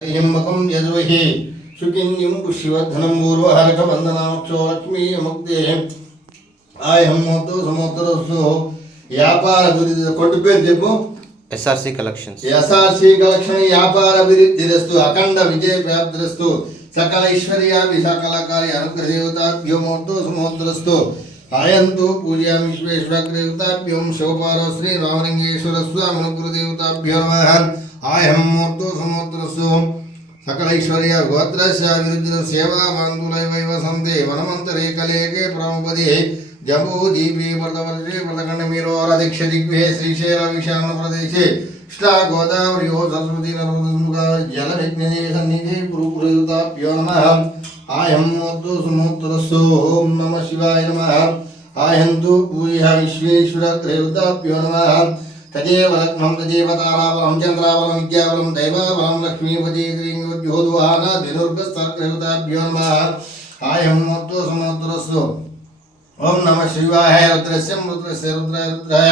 हिम्मकं यद्वहि सुकिन्यं पुष्यवर्धनं पूर्वहर्षवन्दनाक्षो लक्ष्मीमुक्ते ఆయమ్మతో సమోత్తరస్సు వ్యాపార అభివృద్ధి కొట్టు పేరు చెప్పు. SRC collections. ఎస్ఆర్సి కలెక్షన్ వ్యాపార అభివృద్ధిరస్తు అఖండ విజయ ప్రాప్తిరస్తు సకల ఐశ్వర్యాభి సకల కార్య అనుగ్రహదేవతాభ్యోమోతో సమోత్తరస్తు ఆయంతు పూజయామి విశ్వేశ్వరదేవతాభ్యం శివపార్వ శ్రీ రామలింగేశ్వర స్వామి అనుగ్రహదేవతాభ్యో నమః ఆయమ్మోతో సమోత్తరస్సు సకల ఐశ్వర్య గోత్రస్యాభివృద్ధి సేవా మాందులైవ సంతే వనమంతరే కలేకే ప్రముపదే జంబూ దీపీ వ్రతవర్షే వ్రతఖండమీరోరధిక్ష దిగ్వే శ్రీశైల విశాల ప్రదేశే ఇష్టా గోదావరియో సరస్వతీ నర్మదా జల విజ్ఞనే సన్నిధి పురుపురయుతాభ్యో నమః ఆయమ్మోత్తు సుమోత్తరస్సు ఓం నమః శివాయ నమః ఆయంతు పూజా విశ్వేశ్వర త్రేవతాభ్యో నమః తదేవ లగ్నం తదేవ తారాబలం చంద్రాబలం విద్యాబలం దైవాబలం లక్ష్మీపతి జ్యోతివాహన ధనుర్గస్తర్గతాభ్యో నమః ఆయమ్మోత్తు సుమోత్తరస్సు ఓం నమ శివాయ రుద్రస్యం రుద్రస్య రుద్రాయ రుద్రాయ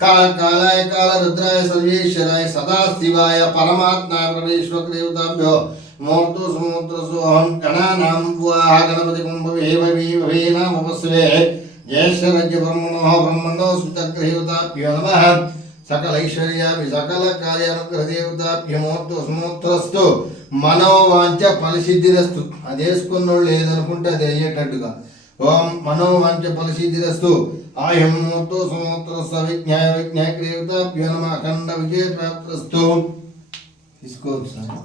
కాళకాలాయ కాళరుద్రాయ సర్వేశ్వరాయ సదాశివాయ పరమాత్మాయ పరమేశ్వరదేవతాభ్యో మూర్తో సముద్రసు అహం గణానాం పువాహ గణపతి కుంభవే నామపస్వే జ్యేష్ఠరజ్య బ్రహ్మణో బ్రహ్మణో స్మితగ్రహదేవతాభ్యో నమః సకల ఐశ్వర్యామి సకల కార్యానుగ్రహదేవతాభ్యమోర్తో సముద్రస్తు మనోవాంఛ ఫలసిద్ధిరస్తు అది వేసుకున్నోళ్ళు లేదనుకుంటే అది అయ్యేటట్టుగా ఓం మనోవాంఛ ఫలసిద్ధిరస్తు ఆయమ్మోతో సమోత్తరస్సు విజ్ఞాయ విజ్ఞాయదేవతాభ్యో నమః అఖండ విజయ ప్రాప్తిరస్తు తీసుకోవచ్చు సార్.